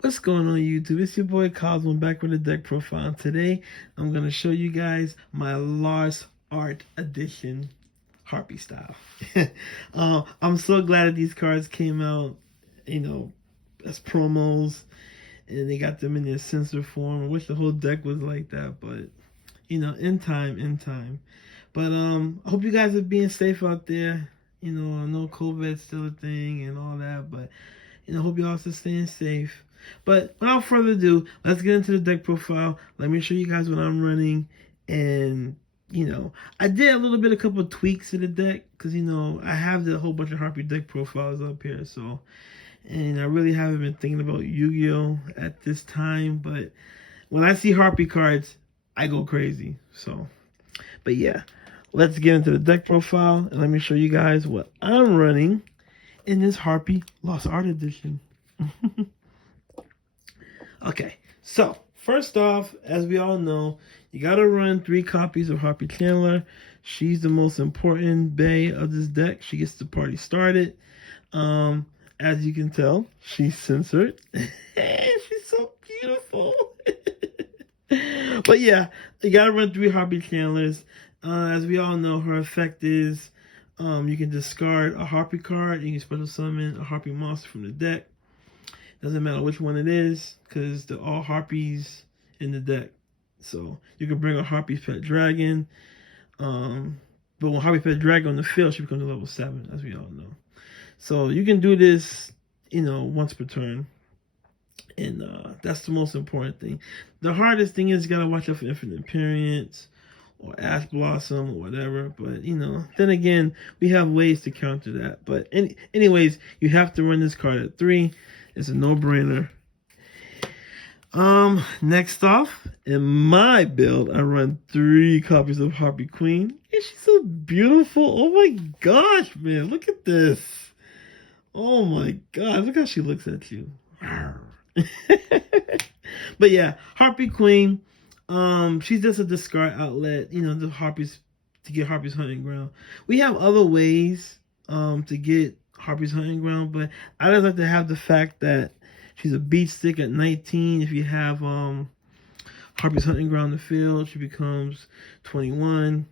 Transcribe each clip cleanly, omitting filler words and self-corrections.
What's going on YouTube? It's your boy Kozmic back with a deck profile. Today I'm going to show you guys my Lost Art Edition Harpie style. I'm so glad that these cards came out, as promos, and they got them in their sensor form. I wish the whole deck was like that, but in time. But I hope you guys are being safe out there. I know COVID's still a thing and all that, but I hope you all are staying safe. But without further ado, let's get into the deck profile. Let me show you guys what I'm running. And, I did a couple of tweaks to the deck. Because, I have the whole bunch of Harpie deck profiles up here. So, and I really haven't been thinking about Yu-Gi-Oh! At this time. But when I see Harpie cards, I go crazy. So, but yeah, let's get into the deck profile. And let me show you guys what I'm running in this Harpie Lost Art Edition. Okay, so first off, as we all know, you gotta run 3 copies of Harpie Chandler. She's the most important Bay of this deck. She gets the party started. As you can tell, she's censored. She's so beautiful. But yeah, you gotta run 3 Harpie Chandlers. As we all know, her effect is you can discard a Harpie card. You can special summon a Harpie monster from the deck. Doesn't matter which one it is, because they're all Harpies in the deck. So you can bring a Harpie's Pet Dragon. But when Harpie Pet Dragon on the field, she becomes a level 7, as we all know. So you can do this, once per turn. And that's the most important thing. The hardest thing is you gotta watch out for Infinite Appearance or Ash Blossom or whatever. But, then again, we have ways to counter that. But anyways, you have to run this card at 3. It's a no-brainer. Next off, in my build, I run 3 copies of Harpie Queen. And she's so beautiful. Oh my gosh, man. Look at this. Oh my god. Look how she looks at you. But yeah, Harpie Queen. She's just a discard outlet, the Harpies, to get Harpie's hunting ground. We have other ways to get Harpie's hunting ground, but I just like to have the fact that she's a beat stick at 19. If you have Harpie's hunting ground in the field, she becomes 21.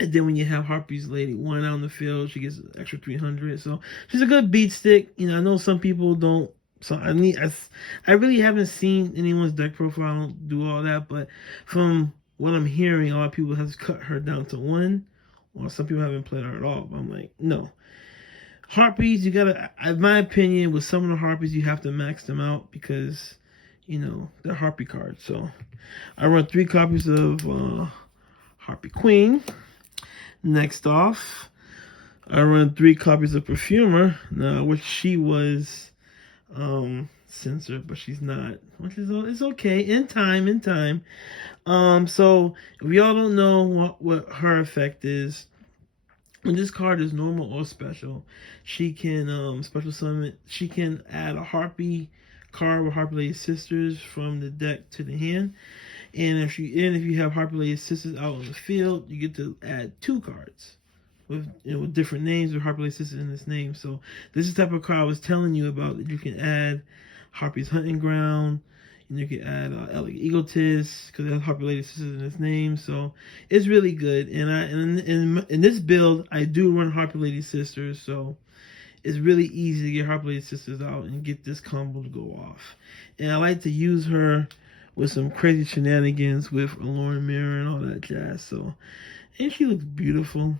And then when you have Harpie's Lady 1 out in the field, she gets an extra 300. So she's a good beat stick. I know some people don't. So I really haven't seen anyone's deck profile do all that, but from what I'm hearing, a lot of people have cut her down to 1, or some people haven't played her at all. But I'm like, no. Harpies, you gotta, in my opinion, with some of the Harpies, you have to max them out because, they're Harpie cards. So I run 3 copies of Harpie Queen. Next off, I run 3 copies of Perfumer, now which she was censored, but she's not, which is, it's okay, in time. So if y'all don't know what her effect is, when this card is normal or special, she can special summon. She can add a Harpie card with Harpie Lady Sisters from the deck to the hand, and if you have Harpie Lady Sisters out on the field, you get to add 2 cards with with different names with Harpie Lady Sisters in this name. So this is the type of card I was telling you about, that you can add Harpie's Hunting Ground. You can add Elegant Egotist, because it has Harpie Lady Sisters in its name. So it's really good. And in this build, I do run Harpie Lady Sisters. So it's really easy to get Harpie Lady Sisters out and get this combo to go off. And I like to use her with some crazy shenanigans with Alluring Mirror and all that jazz. So, and she looks beautiful.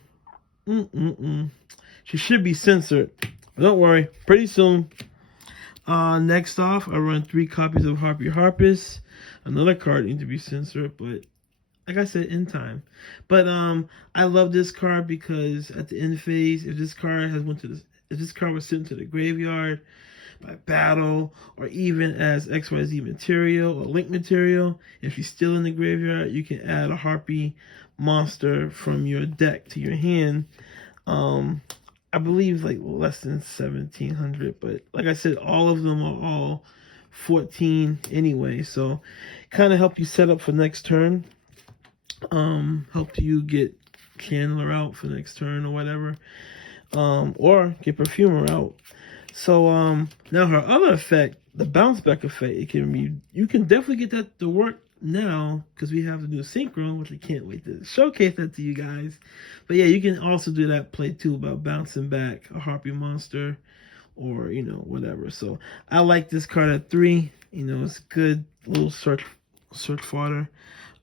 She should be censored. But don't worry, pretty soon. Next off, I run 3 copies of Harpie Harpist. Another card needs to be censored, but like I said, in time. But I love this card because at the end phase, if this card was sent to the graveyard by battle, or even as XYZ material or link material, if she's still in the graveyard, you can add a Harpie monster from your deck to your hand. I believe like less than 1,700, but like I said, all of them are all 14 anyway, so kind of help you set up for next turn. Help you get Chandler out for next turn or whatever, or get Perfumer out. So now her other effect, the bounce back effect, you can definitely get that to work now because we have the new synchro, which I can't wait to showcase that to you guys. But yeah, you can also do that play too about bouncing back a Harpie monster or whatever. So I like this card at 3. It's good little search fodder.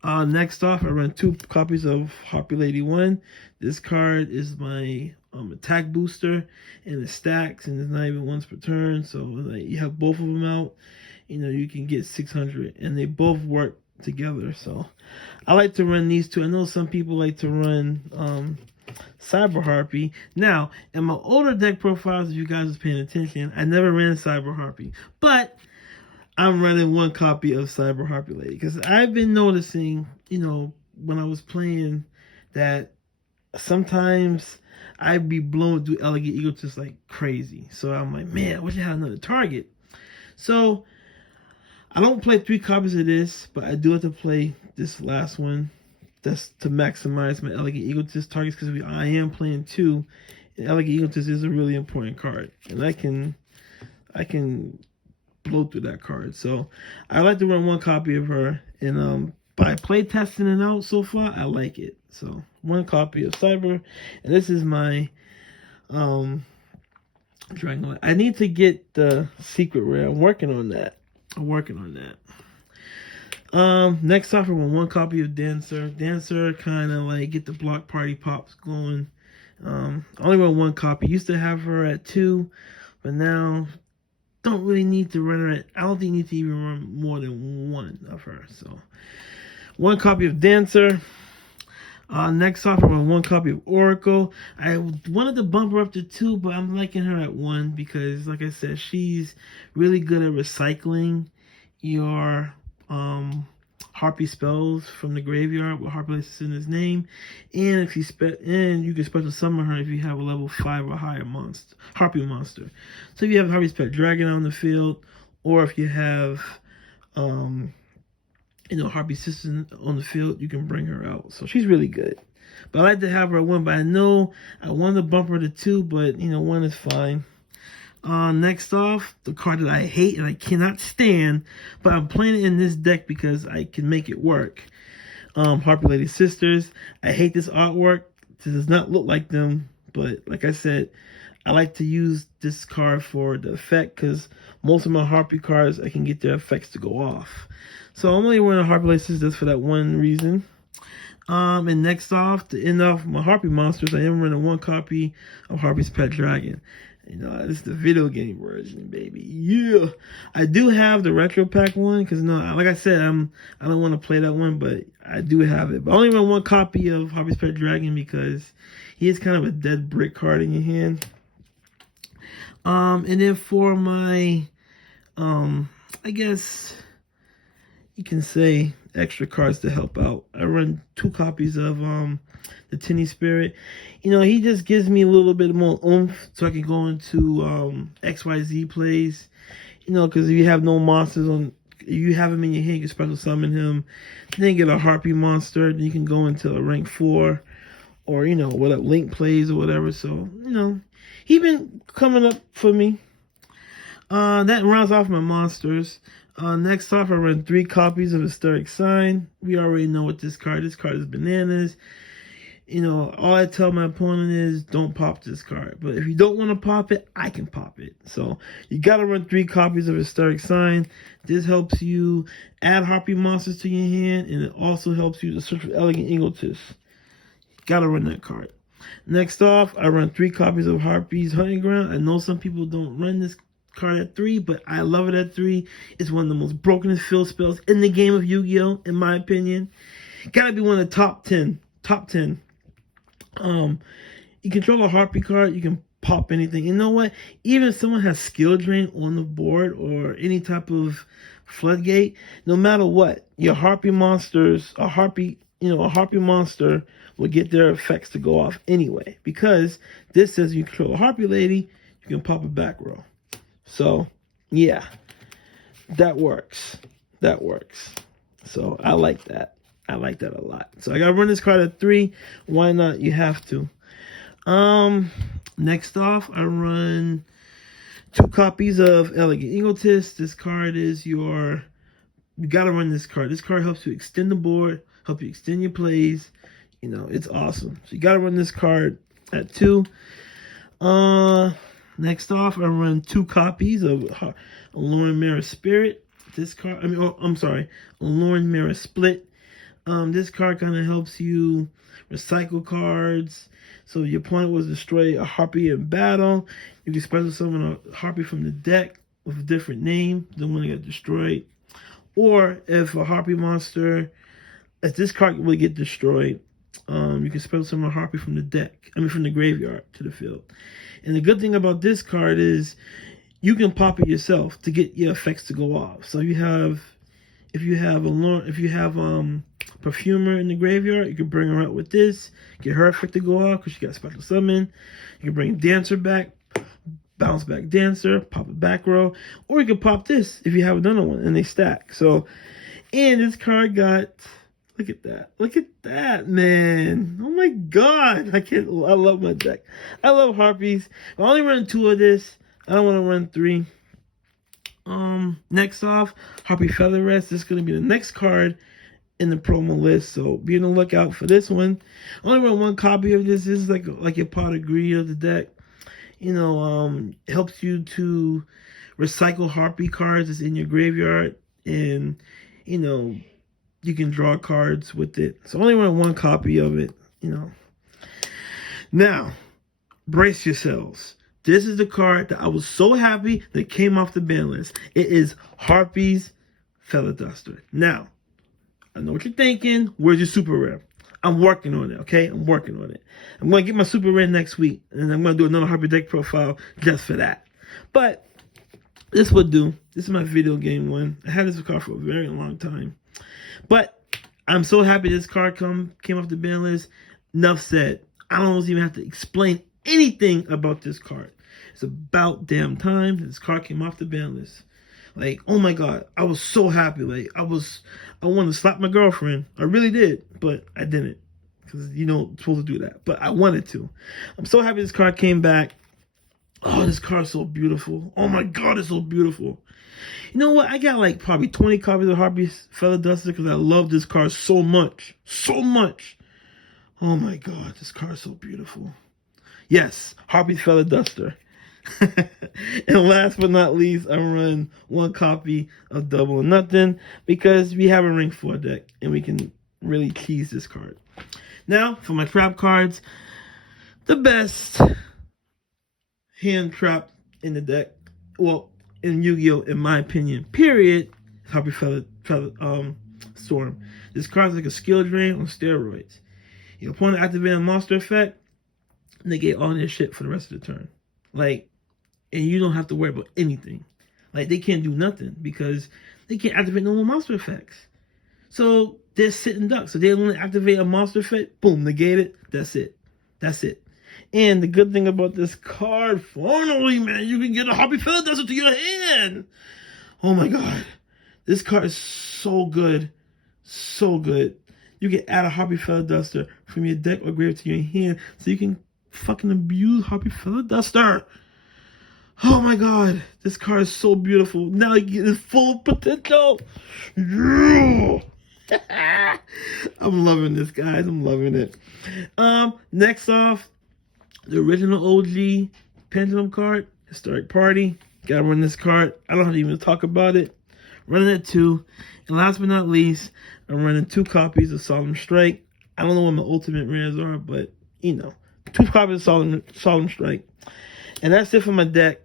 Next off, I run 2 copies of Harpie Lady 1. This card is my attack booster, and it stacks, and it's not even once per turn. So like you have both of them out, you can get 600, and they both work together. So I like to run these 2. I know some people like to run Cyber Harpie. Now, in my older deck profiles, if you guys are paying attention, I never ran Cyber Harpie, but I'm running 1 copy of Cyber Harpie Lady because I've been noticing, when I was playing, that sometimes I'd be blown through Elegant Egotist like crazy. So I'm like, man, I wish I had another target. So I don't play 3 copies of this, but I do have to play this last one. That's to maximize my Elegant Egotist targets because I am playing 2, and Elegant Egotist is a really important card, and I can blow through that card. So I like to run 1 copy of her, and by play testing it out so far, I like it. So 1 copy of Cyber, and this is my Dragon. I need to get the secret rare. I'm working on that. Next off, I run 1 copy of Dancer. Dancer kind of like get the block party pops going. I only run 1 copy. Used to have her at 2, but now don't really need to run her at. I don't think you need to even run more than 1 of her. So 1 copy of Dancer. Next off, I run 1 copy of Oracle. I wanted to bump her up to 2, but I'm liking her at 1 because, like I said, she's really good at recycling your Harpie spells from the graveyard with Harpie Laces in his name, and if you can special summon her if you have a level 5 or higher Harpie monster. So if you have Harpie's Pet Dragon on the field, or if you have Harpie Sister on the field, you can bring her out. So she's really good. But I like to have her at 1, but I know I want to bump her to 2, but 1 is fine. Next off, the card that I hate and I cannot stand, but I'm playing it in this deck because I can make it work. Harpie Lady Sisters. I hate this artwork. It does not look like them, but like I said, I like to use this card for the effect because most of my Harpie cards, I can get their effects to go off. So I'm only wearing Harpie Lady Sisters for that one reason. And next off, to end off my Harpie monsters, I am running 1 copy of Harpie's Pet Dragon. This is the video game version, baby. Yeah, I do have the retro pack one because like I said, I don't want to play that one, but I do have it. But I only run 1 copy of Harpie's Pet Dragon because he is kind of a dead brick card in your hand. And then for my, I guess you can say extra cards to help out, I run 2 copies of the Tinny Spirit. He just gives me a little bit more oomph so I can go into XYZ plays. Because if you have no monsters if you have him in your hand, you can special summon him. Then get a Harpie monster. Then you can go into a rank 4 or, whatever, Link plays or whatever. So, he been coming up for me. That rounds off my monsters. Next off, I run 3 copies of Hysteric Sign. We already know what this card is. This card is bananas. All I tell my opponent is don't pop this card. But if you don't want to pop it, I can pop it. So you got to run 3 copies of Hysteric Sign. This helps you add Harpie monsters to your hand, and it also helps you to search for Elegant Egotist. Got to run that card. Next off, I run 3 copies of Harpie's Hunting Ground. I know some people don't run this card at 3, but I love it at 3. It's one of the most brokenest field spells in the game of Yu-Gi-Oh, in my opinion. Gotta be one of the top 10. You control a Harpie card, you can pop anything. You know what? Even if someone has skill drain on the board or any type of floodgate, no matter what, your Harpie monsters, a Harpie monster will get their effects to go off anyway. Because this says you control a Harpie Lady, you can pop a back row. So, yeah, that works. So, I like that. I like that a lot. So, I got to run this card at 3. Why not? You have to. Next off, I run 2 copies of Elegant Egotist. This card is you gotta run this card. This card helps you extend the board, help you extend your plays. You know, it's awesome. So you gotta run this card at 2. Next off, I run 2 copies of Alluring Mirror Spirit. This card, Alluring Mirror Split. This card kind of helps you recycle cards. So your opponent was destroy a Harpie in battle. You can special summon a Harpie from the deck with a different name than when it got destroyed. Or if a Harpie monster, if this card will get destroyed, you can special summon a Harpie from the deck. From the graveyard to the field. And the good thing about this card is you can pop it yourself to get your effects to go off. So if you have Perfumer in the graveyard, you can bring her out with this, get her effect to go off because she got special summon. You can bring Dancer back, bounce back Dancer, pop it back row, or you can pop this if you have another one and they stack. So, and this card got, look at that, man. Oh my god, I love my deck. I love Harpies. I only run 2 of this. I don't want to run 3. Next off, Harpie Feather Rest. This is going to be the next card in the promo list, so be on the lookout for this one. I only run 1 copy of this. This is like a pot of greed of the deck. You know, helps you to recycle Harpie cards that's in your graveyard, and you know, you can draw cards with it. So I only run 1 copy of it. You know. Now, brace yourselves. This is the card that I was so happy that came off the ban list. It is Harpie's Feather Duster. Now, I know what you're thinking. Where's your super rare? I'm working on it, okay? I'm working on it. I'm going to get my super rare next week, and I'm going to do another Harpie deck profile just for that. But this would do. This is my video game one. I had this card for a very long time. But I'm so happy this card came off the ban list. Enough said. I don't even have to explain anything about this card. It's about damn time this card came off the ban list. Like, oh my god, I was so happy. Like, I wanted to slap my girlfriend. I really did, but I didn't. Because, you know, I'm supposed to do that. But I wanted to. I'm so happy this card came back. Oh, this card's so beautiful. Oh my god, it's so beautiful. You know what? I got like probably 20 copies of Harpie's Feather Duster because I love this card so much. So much. Oh my god, this card's so beautiful. Yes, Harpie's Feather Duster. And last but not least, I run 1 copy of Double or Nothing because we have a Ring 4 deck and we can really tease this card. Now, for my trap cards, the best hand trap in the deck, well, in Yu-Gi-Oh, in my opinion, period, is Harpie Feather Storm. This card's like a skill drain on steroids. Your opponent activates a monster effect, negate all their shit for the rest of the turn. Like, and you don't have to worry about anything. Like, they can't do nothing because they can't activate no more monster effects. So they're sitting ducks. So they only activate a monster effect, boom, negate it. That's it. That's it. And the good thing about this card, finally, man, you can get a Harpie Feather Duster to your hand. Oh my god. This card is so good. So good. You can add a Harpie Feather Duster from your deck or grave to your hand so you can fucking abuse Harpie Feather Duster. Oh my god, this card is so beautiful. Now you get its full potential. Yeah. I'm loving this, guys. I'm loving it. Next off, the original OG Pendulum card, Historic Party. Gotta run this card. I don't have to even talk about it. Running it 2. And last but not least, I'm running 2 copies of Solemn Strike. I don't know what my ultimate rares are, but you know, 2 copies of Solemn Strike. And that's it for my deck.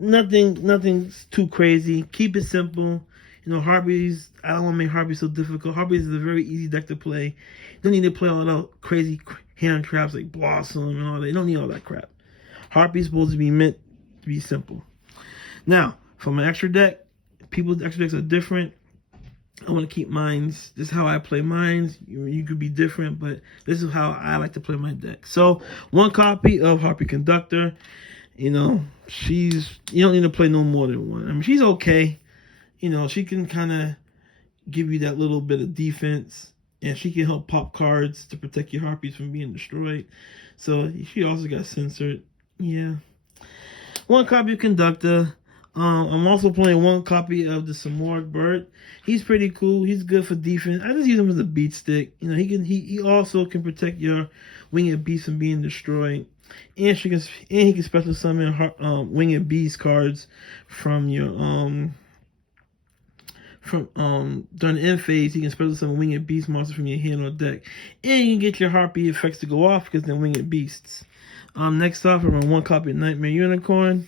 Nothing's too crazy. Keep it simple. You know, Harpies, I don't want to make Harpies so difficult. Harpies is a very easy deck to play. You don't need to play all that crazy hand traps like Blossom and all that. You don't need all that crap. Harpie's supposed to be meant to be simple. Now, for my extra deck, people's extra decks are different. I want to keep mines. This is how I play mines. You could be different, but this is how I like to play my deck. So, 1 copy of Harpie Conductor. You know, you don't need to play no more than 1. I mean, she's okay. You know, she can kind of give you that little bit of defense, and she can help pop cards to protect your Harpies from being destroyed. So she also got censored. Yeah. one copy of Conductor. I'm also playing one copy of the Samoric Bird. He's pretty cool. He's good for defense. I just use him as a beat stick. You know, he also can protect your winged beast from being destroyed. And he can special summon winged beast cards from your during the end phase. He can special summon winged beast monsters from your hand or deck. And you can get your Harpie effects to go off because they're winged beasts. Next off, I run one copy of Nightmare Unicorn.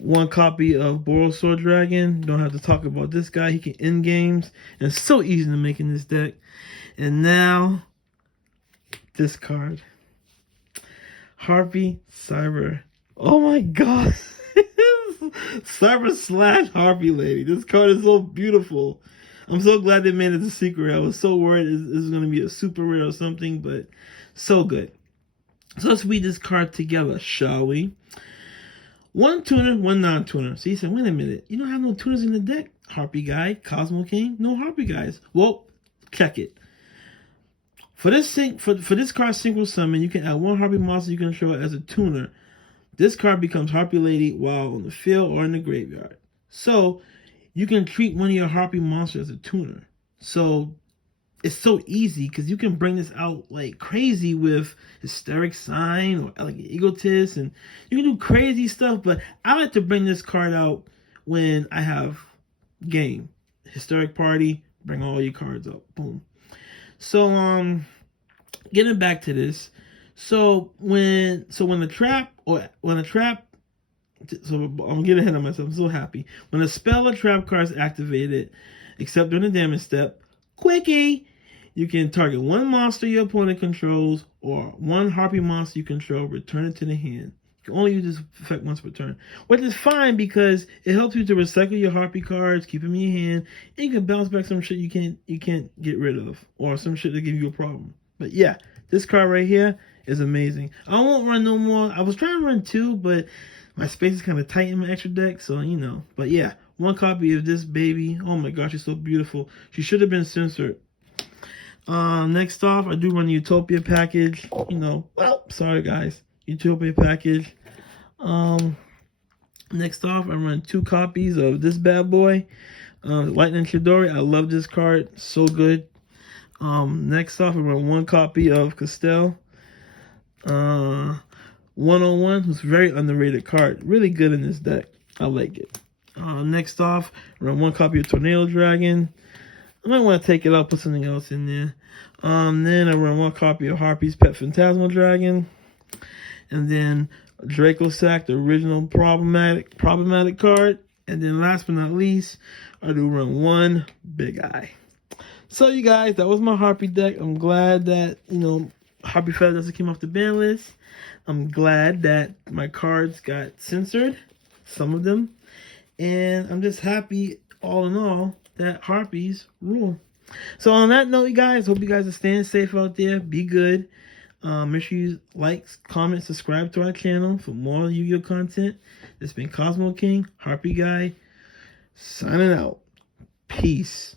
One copy of Sword Dragon. Don't have to talk about this guy. He can end games. And it's so easy to make in this deck. And now, this card. Harpie Cyber. Oh my god. Cyber slash Harpie Lady. This card is so beautiful. I'm so glad they made it a secret. I was so worried this is going to be a super rare or something. But so good. So let's read this card together, shall we? One tuner, one non-tuner. So you said, wait a minute. You don't have no tuners in the deck? Harpie Guy, Cosmo King, no Harpie Guys. Well, check it. For this card synchro summon, you can add one Harpie monster you control as a tuner. This card becomes Harpie Lady while on the field or in the graveyard. So you can treat one of your Harpie monsters as a tuner. So it's so easy because you can bring this out like crazy with Hysteric Sign or Elegant Egotist, and you can do crazy stuff. But I like to bring this card out when I have game. Hysteric Party, bring all your cards up. Boom. So getting back to this. So when I'm getting ahead of myself. I'm so happy. When a spell or trap card is activated, except during the damage step, quickie, you can target one monster your opponent controls or one Harpie monster you control, return it to the hand. You can only use this effect once per turn, which is fine because it helps you to recycle your Harpie cards, keep them in your hand, and you can bounce back some shit you can't get rid of, or some shit that give you a problem. But yeah, this card right here is amazing. I won't run no more. I was trying to run 2, but my space is kind of tight in my extra deck, so you know. But yeah, one copy of this baby. Oh my gosh, she's so beautiful. She should have been censored. Next off, I do run the Utopia package. You know, well, sorry guys, Utopia package. Next off, I run 2 copies of this bad boy, Lightning Chidori. I love this card, so good. Next off, I run 1 copy of Castell. 101, who's a very underrated card, really good in this deck. I like it. Next off, I run 1 copy of Tornado Dragon. I might want to take it out, put something else in there. Then I run 1 copy of Harpie's Pet Phantasmal Dragon. And then Draco Sack, the original problematic card. And then last but not least, I do run 1 Big Eye. So you guys, that was my Harpie deck. I'm glad that, you know, Harpie Feather doesn't came off the ban list. I'm glad that my cards got censored, some of them. And I'm just happy, all in all, that Harpies rule. So on that note, you guys, hope you guys are staying safe out there. Be good. Make sure you like, comment, subscribe to our channel for more Yu-Gi-Oh content. This has been Cosmo King, Harpie Guy, signing out. Peace.